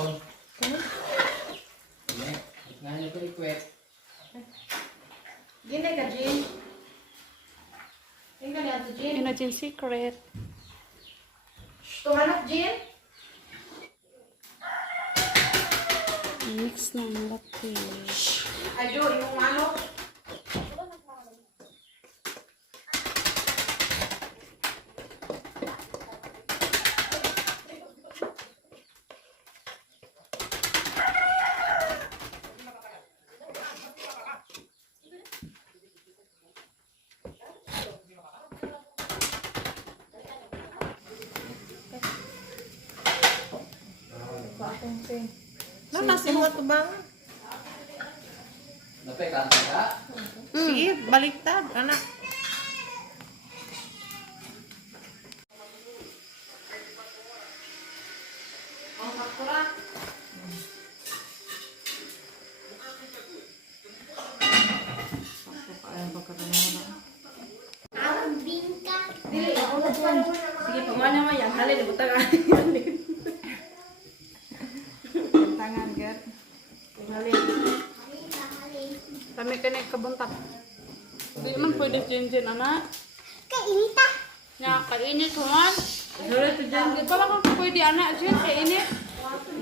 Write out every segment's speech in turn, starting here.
doon. Nga nyo ko request. Gini ka, Jin. Tingnan niya ito, Jin. Yun na Jin secret. Tumanok, Jin. Mix ng laki. Ayo, yung manok. Nasi mo ito bang? Napay ka ka? Sige, baliktad, anak. Ang kakura. Dili, ako na dyan. Sige, pamana mo yan. Halin, ibutang halin. Tangan, Ger. Halin. Kami ka na kabuntak. Hindi man pwede Jin, anak. Kainit ah. Nga, kainit man. Halin to dyan. Hindi pala kang pwede, anak. Jin, kainit.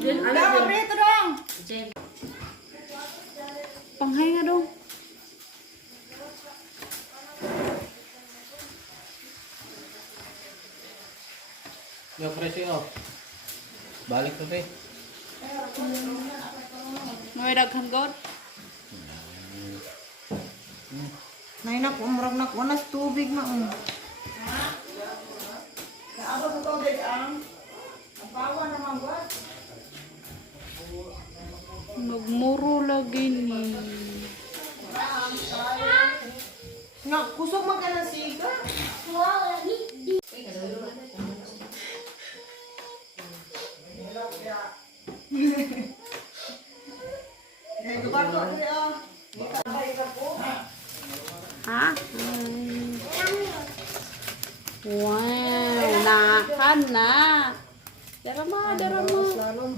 Jin, ano dyan? Rito dong. Jin. Panghay nga dong. Yung presyo. Balik ko rin. May daghan god. Nay nak, umrag nak, wanas tubig ma. Magmuro lagi ni. Nga, kusog man ka ng siga. Wow, lagi. Ha? Wow, nakan na. Dara mo.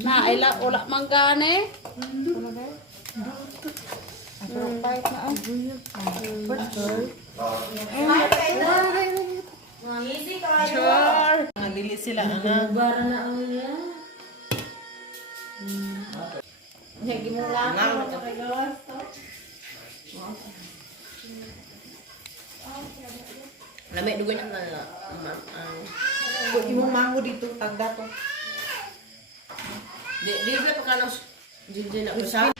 Na, ila, ula manggane. Sure. Nabili sila, anak. Bara na ang yan. Hindi mo lang ako nakagawas to. Lamig dugo niya na. Kung imong mango dito, tagda to. Di ba pa ka nang Jin na usap?